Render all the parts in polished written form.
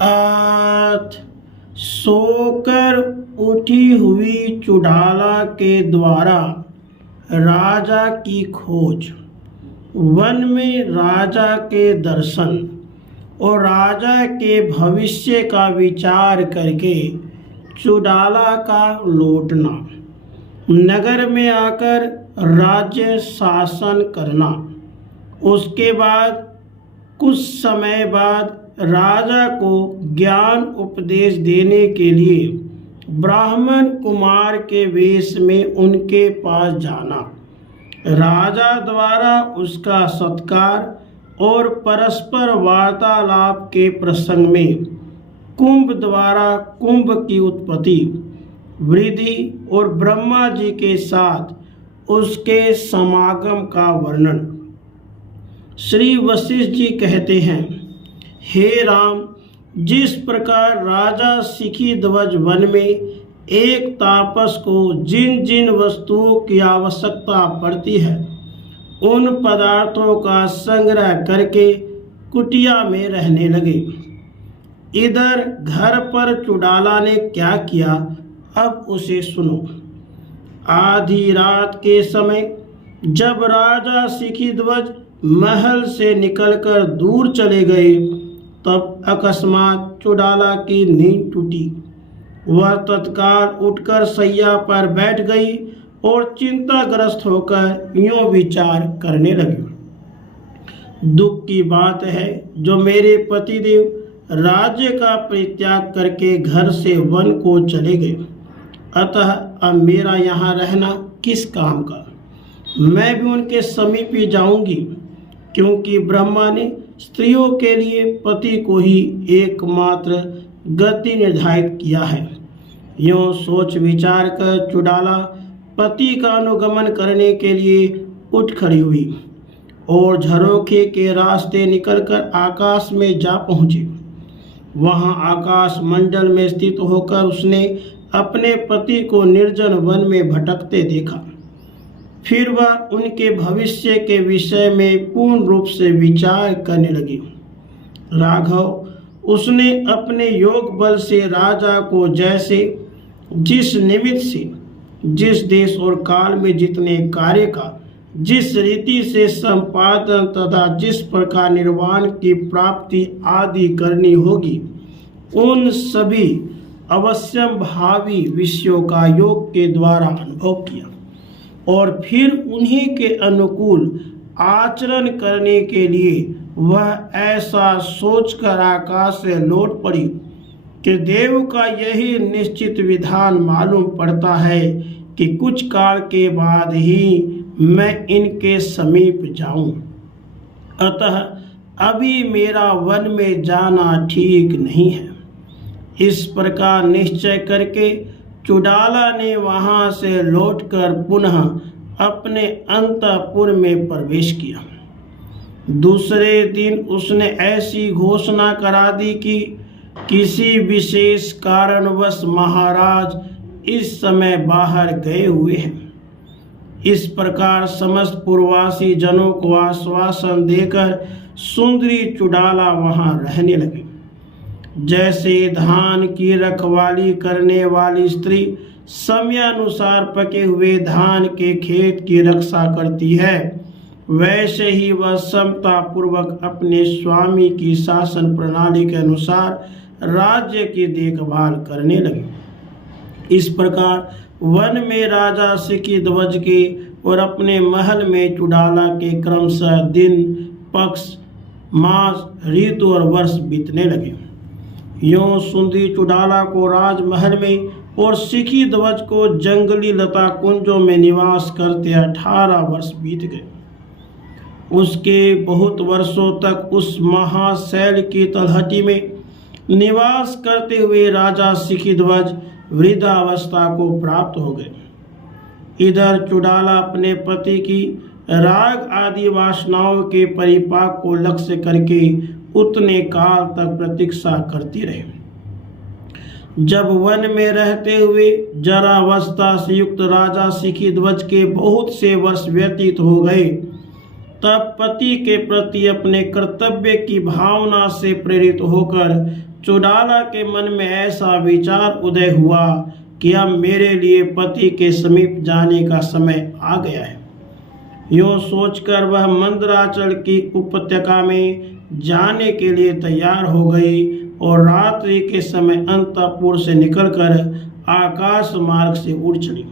आठ। सोकर उठी हुई चुड़ाला के द्वारा राजा की खोज। वन में राजा के दर्शन और राजा के भविष्य का विचार करके चुड़ाला का लौटना। नगर में आकर राज्य शासन करना। उसके बाद कुछ समय बाद राजा को ज्ञान उपदेश देने के लिए ब्राह्मण कुमार के वेश में उनके पास जाना। राजा द्वारा उसका सत्कार और परस्पर वार्तालाप के प्रसंग में कुंभ द्वारा कुंभ की उत्पत्ति, वृद्धि और ब्रह्मा जी के साथ उसके समागम का वर्णन। श्री वशिष्ठ जी कहते हैं, हे राम, जिस प्रकार राजा शिखी ध्वज वन में एक तापस को जिन जिन वस्तुओं की आवश्यकता पड़ती है उन पदार्थों का संग्रह करके कुटिया में रहने लगे। इधर घर पर चुड़ाला ने क्या किया, अब उसे सुनो। आधी रात के समय जब राजा शिखी ध्वज महल से निकलकर दूर चले गए तब अकस्मात चुड़ाला की नींद टूटी। वह तत्काल उठकर सैया पर बैठ गई और चिंताग्रस्त होकर यूं विचार करने लगी। दुख की बात है जो मेरे पतिदेव राज्य का परित्याग करके घर से वन को चले गए, अतः अब मेरा यहाँ रहना किस काम का। मैं भी उनके समीप ही जाऊंगी, क्योंकि ब्रह्मा ने स्त्रियों के लिए पति को ही एकमात्र गति निर्धारित किया है। यूँ सोच विचार कर चुड़ाला पति का अनुगमन करने के लिए उठ खड़ी हुई और झरोखे के रास्ते निकलकर आकाश में जा पहुँची। वहाँ आकाश मंडल में स्थित होकर उसने अपने पति को निर्जन वन में भटकते देखा। फिर वह उनके भविष्य के विषय में पूर्ण रूप से विचार करने लगी। राघव, उसने अपने योग बल से राजा को जैसे जिस निमित्त से जिस देश और काल में जितने कार्य का जिस रीति से संपादन तथा जिस प्रकार निर्वाण की प्राप्ति आदि करनी होगी, उन सभी अवश्यम भावी विषयों का योग के द्वारा अनुभव किया और फिर उन्हीं के अनुकूल आचरण करने के लिए वह ऐसा सोचकर आकाश से लौट पड़ी कि देव का यही निश्चित विधान मालूम पड़ता है कि कुछ काल के बाद ही मैं इनके समीप जाऊं, अतः अभी मेरा वन में जाना ठीक नहीं है। इस प्रकार निश्चय करके चुड़ाला ने वहां से लौटकर पुनः अपने अंतःपुर में प्रवेश किया। दूसरे दिन उसने ऐसी घोषणा करा दी कि किसी विशेष कारणवश महाराज इस समय बाहर गए हुए हैं। इस प्रकार समस्त पूर्ववासी जनों को आश्वासन देकर सुंदरी चुड़ाला वहां रहने लगी। जैसे धान की रखवाली करने वाली स्त्री समयानुसार पके हुए धान के खेत की रक्षा करती है, वैसे ही वह समता पूर्वक अपने स्वामी की शासन प्रणाली के अनुसार राज्य की देखभाल करने लगी। इस प्रकार वन में राजा शिखी ध्वज के और अपने महल में चुड़ाला के क्रमशः दिन, पक्ष, मास, ऋतु और वर्ष बीतने लगे। यूं सुंदरी चुड़ाला को राजमहल में और शिखी ध्वज को जंगली लता कुंजों में निवास करते 18 वर्ष बीत गए। उसके बहुत वर्षों तक उस महाशैल की तलहटी में निवास करते हुए राजा शिखी ध्वज वृद्धावस्था को प्राप्त हो गए। इधर चुड़ाला अपने पति की राग आदि वासनाओं के परिपाक को लक्ष्य करके उतने काल तक प्रतीक्षा करती रही। जब वन में रहते हुए जरावस्था से युक्त राजा शिखी ध्वज के बहुत से वर्ष व्यतीत हो गए, तब पति के प्रति अपने कर्तव्य की भावना से प्रेरित होकर चुड़ाला के मन में ऐसा विचार उदय हुआ कि अब मेरे लिए पति के समीप जाने का समय आ गया है। यूँ सोचकर वह मंदराचल की उपत्यका में जाने के लिए तैयार हो गई और रात्रि के समय अंतपुर से निकलकर आकाश मार्ग से उड़ चली।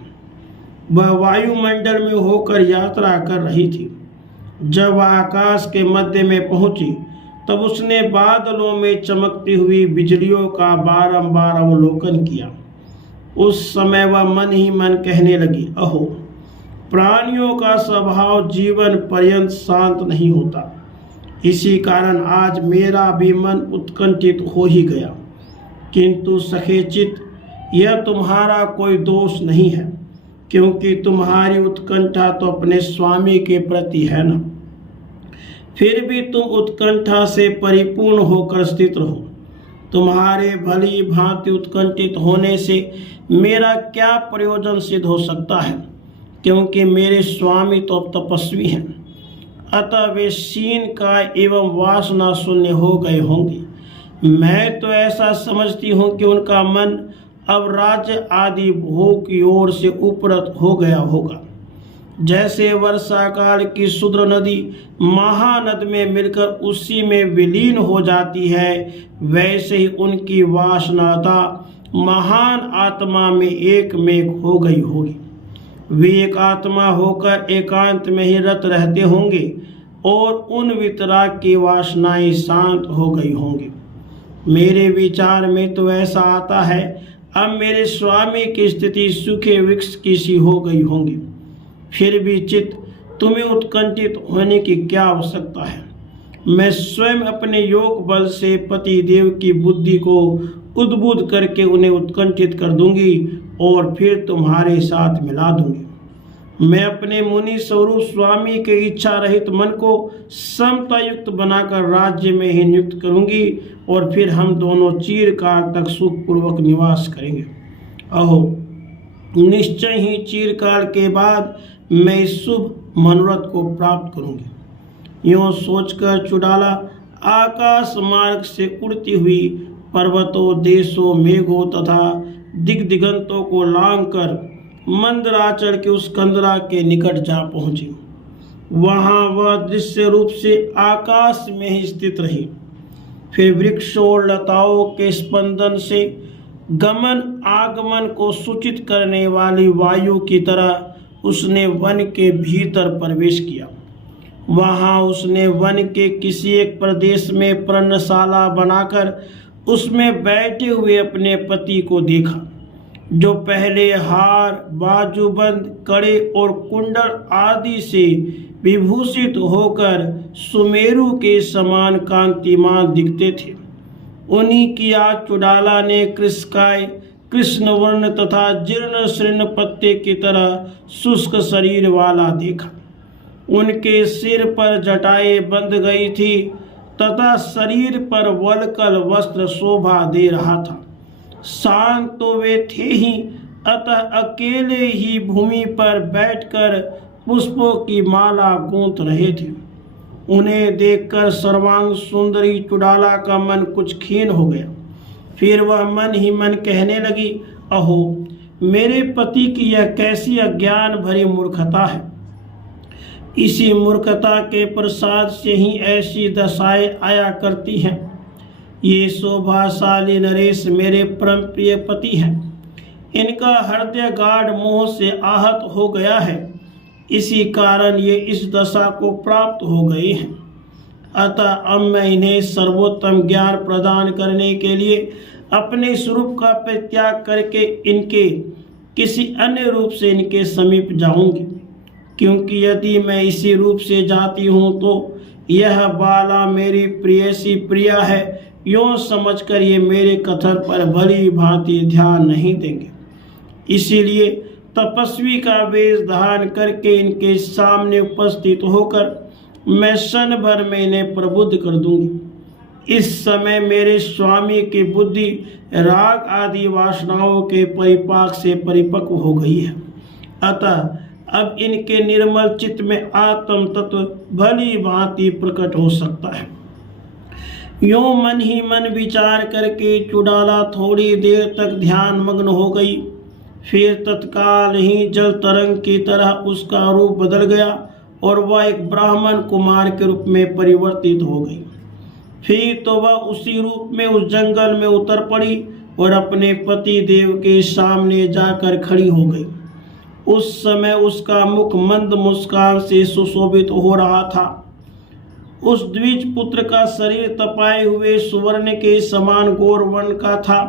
वह वायुमंडल में होकर यात्रा कर रही थी। जब वह आकाश के मध्य में पहुंची तब उसने बादलों में चमकती हुई बिजलियों का बारंबार अवलोकन किया। उस समय वह मन ही मन कहने लगी, अहो, प्राणियों का स्वभाव जीवन पर्यंत शांत नहीं होता। इसी कारण आज मेरा भी मन उत्कंठित हो ही गया। किंतु सखे चित, यह तुम्हारा कोई दोष नहीं है, क्योंकि तुम्हारी उत्कंठा तो अपने स्वामी के प्रति है न। फिर भी तुम उत्कंठा से परिपूर्ण होकर स्थित रहो। तुम्हारे भली भांति उत्कंठित होने से मेरा क्या प्रयोजन सिद्ध हो सकता है, क्योंकि मेरे स्वामी तो अब तपस्वी हैं। अतः वे शीन का एवं वासना शून्य हो गए होंगे। मैं तो ऐसा समझती हूँ कि उनका मन अब राज्य आदि भोग की ओर से उपरत हो गया होगा। जैसे वर्षा काल की शुद्र नदी महानद में मिलकर उसी में विलीन हो जाती है, वैसे ही उनकी वासनाता महान आत्मा में एक में हो गई होगी। वे एक आत्मा होकर एकांत में ही रत रहते होंगे और उन वितराग की वासनाएं शांत हो गई होंगी। मेरे विचार में तो ऐसा आता है, अब मेरे स्वामी की स्थिति सूखे वृक्ष की सी हो गई होंगी। फिर भी चित्त, तुम्हें उत्कंठित होने की क्या आवश्यकता है। मैं स्वयं अपने योग बल से पति देव की बुद्धि को उद्बुद्ध करके उन्हें उत्कंठित कर दूंगी और फिर तुम्हारे साथ मिला दूंगी। मैं अपने मुनि स्वरूप स्वामी के इच्छा रहित मन को समता युक्त बनाकर राज्य में ही नियुक्त करूंगी और फिर हम दोनों चिरकाल तक सुखपूर्वक निवास करेंगे। अहो, निश्चय ही चिरकाल के बाद मैं इस शुभ मनोरथ को प्राप्त करूंगी। यूँ सोचकर चुड़ाला आकाश मार्ग से उड़ती हुई पर्वतों, देशों, मेघों तथा दिग्दिगंतों को लांघकर मंदराचल के उस कंदरा के निकट जा पहुंची। वहां वह दृश्य रूप से आकाश में ही स्थित रही। फिर वृक्षों और लताओं के स्पंदन से गमन आगमन को सूचित करने वाली वायु की तरह उसने वन के भीतर प्रवेश किया। वहां उसने वन के किसी एक प्रदेश में पर्णशाला बनाकर उसमें बैठे हुए अपने पति को देखा, जो पहले हार, बाजूबंद, कड़े और कुंडल आदि से विभूषित होकर सुमेरु के समान कांतिमान दिखते थे। उन्हीं की आज चुड़ाला ने कृष्णकाय, कृष्ण वर्ण तथा जीर्ण शीर्ण पत्ते की तरह शुष्क शरीर वाला देखा। उनके सिर पर जटाएं बंध गई थी तथा शरीर पर वल्कल वस्त्र शोभा दे रहा था। शांत तो वे थे ही, अतः अकेले ही भूमि पर बैठकर पुष्पों की माला गूंथ रहे थे। उन्हें देखकर सर्वांग सुंदरी चुड़ाला का मन कुछ क्षीण हो गया। फिर वह मन ही मन कहने लगी, अहो, मेरे पति की यह कैसी अज्ञान भरी मूर्खता है। इसी मूर्खता के प्रसाद से ही ऐसी दशाएं आया करती हैं। ये शोभाशाली नरेश मेरे परम प्रिय पति हैं। इनका हृदय गाढ़ मोह से आहत हो गया है, इसी कारण ये इस दशा को प्राप्त हो गए हैं। अतः अब मैं इन्हें सर्वोत्तम ज्ञान प्रदान करने के लिए अपने स्वरूप का परित्याग करके इनके किसी अन्य रूप से इनके समीप जाऊंगी, क्योंकि यदि मैं इसी रूप से जाती हूँ तो यह बाला मेरी प्रियसी प्रिया है, यूँ समझकर ये मेरे कथन पर भली भांति ध्यान नहीं देंगे। इसीलिए तपस्वी का वेश धारण करके इनके सामने उपस्थित होकर मैं क्षण भर में इन्हें प्रबुद्ध कर दूंगी। इस समय मेरे स्वामी की बुद्धि राग आदि वासनाओं के परिपाक से परिपक्व हो गई है। अतः अब इनके निर्मल चित्त में आत्म तत्व भली भांति प्रकट हो सकता है। यूं मन ही मन विचार करके चुड़ाला थोड़ी देर तक ध्यान मग्न हो गई। फिर तत्काल ही जल तरंग की तरह उसका रूप बदल गया और वह एक ब्राह्मण कुमार के रूप में परिवर्तित हो गई। फिर तो वह उसी रूप में उस जंगल में उतर पड़ी और अपने पति देव के सामने जाकर खड़ी हो गई। उस समय उसका मुख मंद मुस्कान से सुशोभित हो रहा था। उस द्विज पुत्र का शरीर तपाए हुए सुवर्ण के समान गौर वर्ण का था।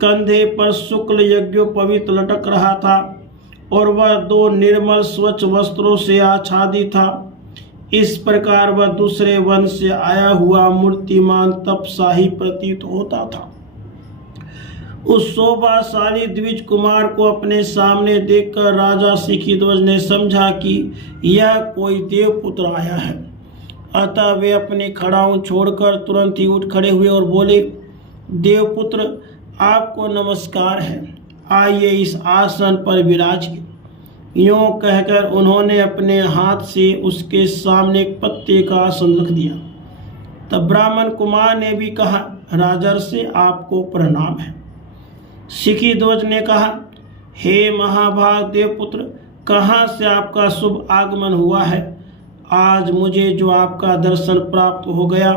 कंधे पर शुक्ल यज्ञोपवीत लटक रहा था और वह 2 निर्मल स्वच्छ वस्त्रों से आच्छादित था। इस प्रकार वह दूसरे वन से आया हुआ मूर्तिमान तपसाही प्रतीत होता था। उस शोभाशाली द्विज कुमार को अपने सामने देखकर राजा शिखीध्वज ने समझा कि यह कोई देवपुत्र आया है। अतः वे अपने खड़ाऊ छोड़कर तुरंत ही उठ खड़े हुए और बोले, देवपुत्र आपको नमस्कार है, आइए इस आसन पर विराजिए। यूं कहकर उन्होंने अपने हाथ से उसके सामने एक पत्ते का आसन रख दिया। तब ब्राह्मण कुमार ने भी कहा, राजर्षि आपको प्रणाम है। शिखीध्वज ने कहा, हे महाभाग देवपुत्र, कहाँ से आपका शुभ आगमन हुआ है। आज मुझे जो आपका दर्शन प्राप्त हो गया,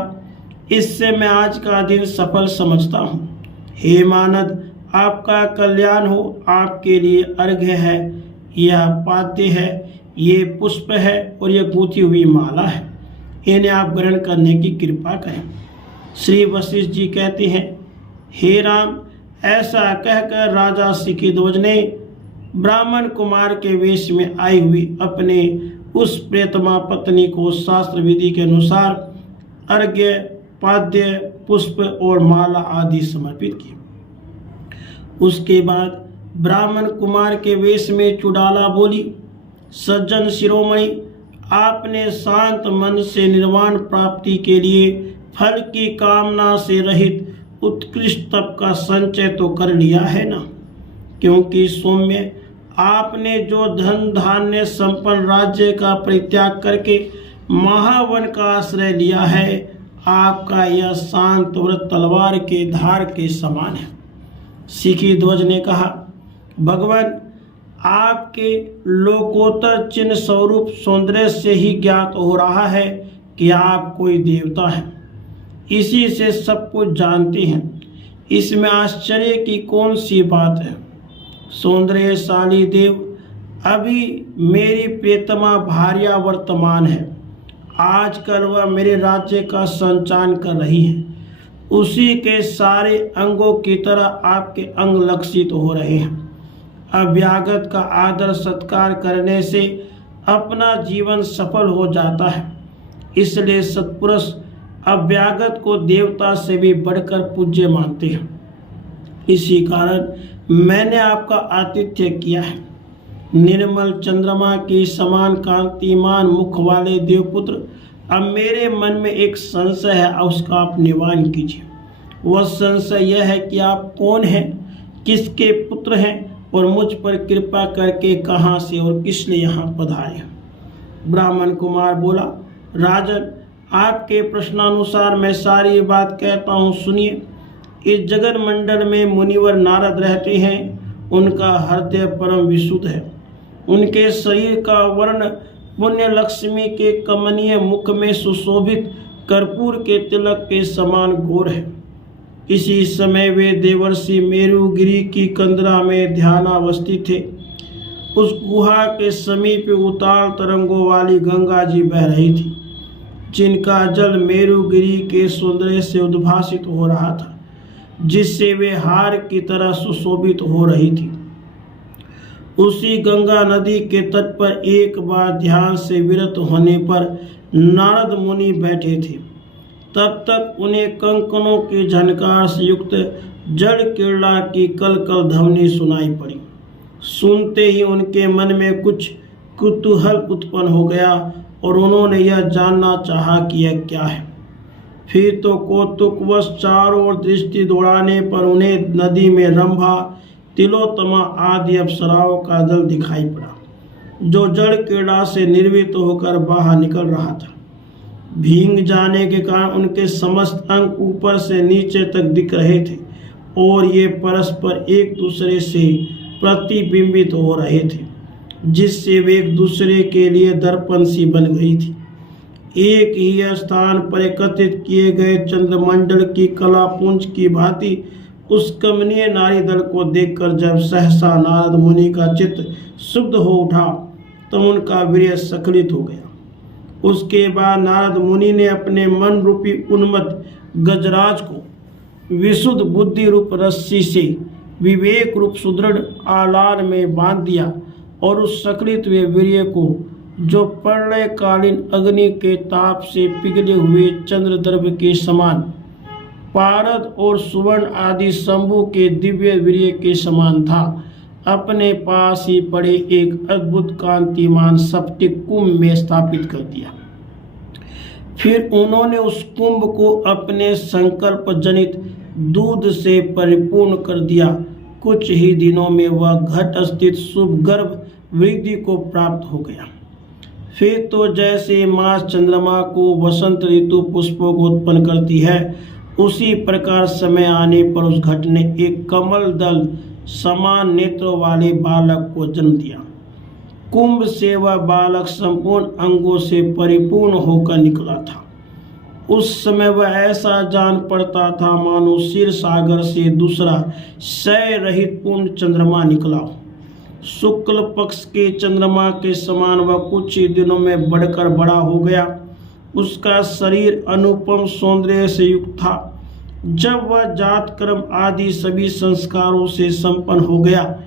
इससे मैं आज का दिन सफल समझता हूँ। हे मानद, आपका कल्याण हो। आपके लिए अर्घ्य है, यह पाद्य है, ये पुष्प है और यह गूंथी हुई माला है। इन्हें आप ग्रहण करने की कृपा करें। श्री वशिष्ठ जी कहते हैं, हे राम, ऐसा कहकर राजा शिखीध्वज ने ब्राह्मण कुमार के वेश में आई हुई अपने उस प्रियतमा पत्नी को शास्त्र विधि के अनुसार अर्घ्य, पाद्य, पुष्प और माला आदि समर्पित की। उसके बाद ब्राह्मण कुमार के वेश में चुड़ाला बोली, सज्जन शिरोमणि, आपने शांत मन से निर्वाण प्राप्ति के लिए फल की कामना से रहित उत्कृष्ट तप का संचय तो कर लिया है ना। क्योंकि सौम्य, आपने जो धन धान्य संपन्न राज्य का परित्याग करके महावन का आश्रय लिया है, आपका यह शांत व्रत तलवार के धार के समान है। शिखीध्वज ने कहा, भगवान, आपके लोकोत्तर चिन्ह स्वरूप सौंदर्य से ही ज्ञात हो रहा है कि आप कोई देवता हैं। इसी से सब कुछ जानते हैं। इसमें आश्चर्य की कौन सी बात है। सौंदर्यशाली देव, अभी मेरी प्रियतमा भार्या वर्तमान है। आजकल वह मेरे राज्य का संचालन कर रही है। उसी के सारे अंगों की तरह आपके अंग लक्षित हो रहे हैं। अभ्यागत का आदर सत्कार करने से अपना जीवन सफल हो जाता है। इसलिए सत्पुरुष अभ्यागत को देवता से भी बढ़कर पूज्य मानते हैं। इसी कारण मैंने आपका आतिथ्य किया है। निर्मल चंद्रमा के समान कांतिमान मुख वाले देवपुत्र, अब मेरे मन में एक संशय है, उसका आप निवारण कीजिए। वह संशय यह है कि आप कौन हैं, किसके पुत्र हैं और मुझ पर कृपा करके कहाँ से और किस लिए यहाँ पधारे हैं। ब्राह्मण कुमार बोला, राजन, आपके प्रश्नानुसार मैं सारी बात कहता हूँ, सुनिए। इस जगत मंडल में मुनिवर नारद रहते हैं। उनका हृदय परम विशुद्ध है। उनके शरीर का वर्ण पुण्य लक्ष्मी के कमनीय मुख में सुशोभित कर्पूर के तिलक के समान गोर है। इसी समय वे देवर्षि मेरुगिरी की कंदरा में ध्यानावस्थित थे। उस गुहा के समीप उताल तरंगों वाली गंगा जी बह रही थी, जिनका जल मेरुगिरी के सौंदर्य से उद्भासित हो रहा था, जिससे वे हार की तरह सुशोभित हो रही थी। उसी गंगा नदी के तट पर एक बार ध्यान से विरत होने पर नारद मुनि बैठे थे। तब तक उन्हें कंकनों के झनकार से युक्त जल क्रीड़ा की कल कल ध्वनि सुनाई पड़ी। सुनते ही उनके मन में कुछ कुतूहल उत्पन्न हो गया और उन्होंने यह जानना चाहा कि यह क्या है। फिर तो कौतुकवश चारों ओर दृष्टि दौड़ाने पर उन्हें नदी में रंभा, तिलोत्तमा आदि अप्सराओं का दल दिखाई पड़ा। जो जड़ क्रीड़ा से निर्वृत्त होकर बाहर निकल रहा था। भीग जाने के कारण उनके समस्त अंग ऊपर से नीचे तक दिख रहे थे और ये परस्पर एक दूसरे से प्रतिबिंबित हो रहे थे, जिससे वे एक दूसरे के लिए दर्पण सी बन गई थी। एक ही स्थान पर एकत्रित किए गए चंद्रमंडल की कलापुंज की भांति उस कमनीय नारी दल को देखकर जब सहसा नारद मुनि का चित्त शुद्ध हो उठा, तब उनका वीर्य स्खलित हो गया। उसके बाद नारद मुनि ने अपने मन रूपी उन्मत्त गजराज को विशुद्ध बुद्धि रूप रस्सी से विवेक रूप सुदृढ़ आलार में बांध दिया और उस स्खलित हुए वीर्य को, जो प्रलयकालीन अग्नि के ताप से पिघले हुए चंद्रद्रव्य के समान, पारद और सुवर्ण आदि शंभु के दिव्य वीर्य के समान था, अपने पास ही पड़े एक अद्भुत कांतिमान स्फटिक कुंभ में स्थापित कर दिया। फिर उन्होंने उस कुंभ को अपने संकल्प जनित दूध से परिपूर्ण कर दिया। कुछ ही दिनों में वह घट स्थित शुभ गर्भ वृद्धि को प्राप्त हो गया। फिर तो जैसे मास चंद्रमा को वसंत ऋतु पुष्पों को उत्पन्न करती है, उसी प्रकार समय आने पर उस घट ने एक कमल दल समान नेत्रों वाले बालक को जन्म दिया। कुंभ से वह बालक संपूर्ण अंगों से परिपूर्ण होकर निकला था। उस समय वह ऐसा जान पड़ता था मानो क्षीर सागर से दूसरा क्षय रहित पूर्ण चंद्रमा निकला हो। शुक्ल पक्ष के चंद्रमा के समान वह कुछ ही दिनों में बढ़कर बड़ा हो गया। उसका शरीर अनुपम सौंदर्य से युक्त था। जब वह जात कर्म आदि सभी संस्कारों से संपन्न हो गया,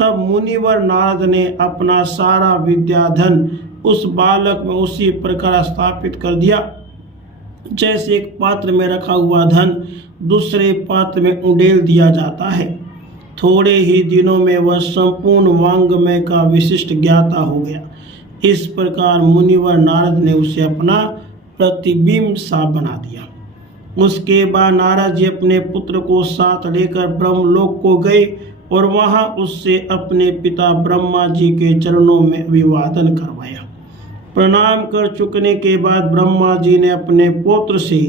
तब मुनिवर नारद ने अपना सारा विद्याधन उस बालक में उसी प्रकार स्थापित कर दिया, जैसे एक पात्र में रखा हुआ धन दूसरे पात्र में उंडेल दिया जाता है। थोड़े ही दिनों में वह संपूर्ण वांग्मय का विशिष्ट ज्ञाता हो गया। इस प्रकार मुनिवर नारद ने उसे अपना प्रतिबिंब सा बना दिया। उसके बाद नारद जी अपने पुत्र को साथ लेकर ब्रह्मलोक को गए और वहां उससे अपने पिता ब्रह्मा जी के चरणों में अभिवादन करवाया। प्रणाम कर चुकने के बाद ब्रह्मा जी ने अपने पुत्र से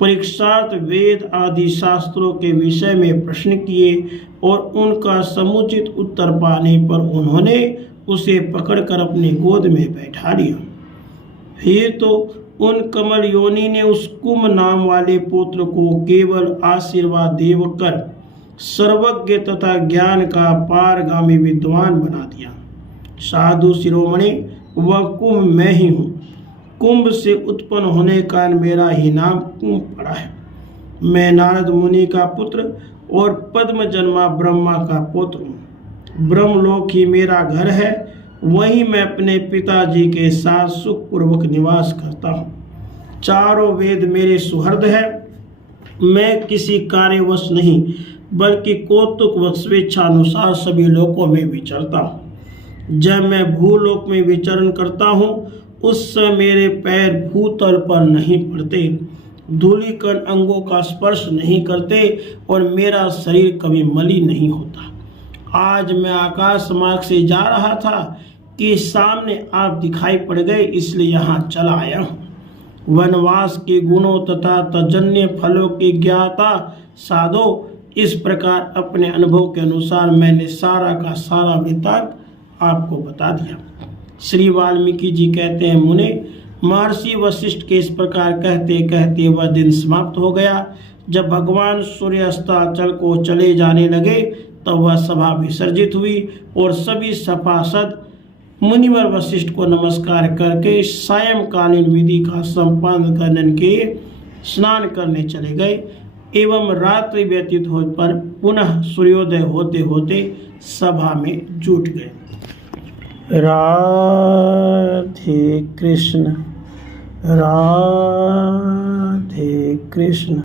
परीक्षार्थ वेद आदि शास्त्रों के विषय में प्रश्न किए और उनका समुचित उत्तर पाने पर उन्होंने उसे पकड़कर अपनी गोद में बैठा लिया। फिर तो उन कमल योनि ने उस कुंभ नाम वाले पुत्र को केवल आशीर्वाद देकर सर्वज्ञ तथा ज्ञान का पारगामी विद्वान बना दिया। साधु शिरोमणि, वह कुंभ मैं ही हूँ। कुंभ से उत्पन्न होने का कारण मेरा ही नाम कुंभ पड़ा है। मैं नारद मुनि का पुत्र और पद्म जन्मा ब्रह्मा का पुत्र हूँ। ब्रह्मलोक ही मेरा घर है, वहीं मैं अपने पिताजी के साथ सुखपूर्वक निवास करता हूँ। चारों वेद मेरे सुहृद है। मैं किसी कार्यवश नहीं, बल्कि कौतुक व स्वेच्छानुसार सभी लोकों में विचरता हूँ। जब मैं भूलोक में विचरण करता हूँ, उस समय मेरे पैर भूतल पर नहीं पड़ते, धूलिकण अंगों का स्पर्श नहीं करते और मेरा शरीर कभी मलिन नहीं होता। आज मैं आकाश मार्ग से जा रहा था कि सामने आप दिखाई पड़ गए, इसलिए यहाँ चला आया हूँ। वनवास के गुणों तथा तजन्य फलों के ज्ञाता साधो, इस प्रकार अपने अनुभव के अनुसार मैंने सारा का सारा वृत्तांत आपको बता दिया। श्री वाल्मीकि जी कहते हैं, मुने, महर्षि वशिष्ठ के इस प्रकार कहते कहते वह दिन समाप्त हो गया। जब भगवान सूर्य अस्ताचल को चले जाने लगे, तब वह सभा विसर्जित हुई और सभी सभासद मुनिवर वशिष्ठ को नमस्कार करके सायंकालीन विधि का संपन्न करने के स्नान करने चले गए एवं रात्रि व्यतीत होने पर पुनः सूर्योदय होते होते सभा में जुट गए। राधे कृष्ण, राधे कृष्ण।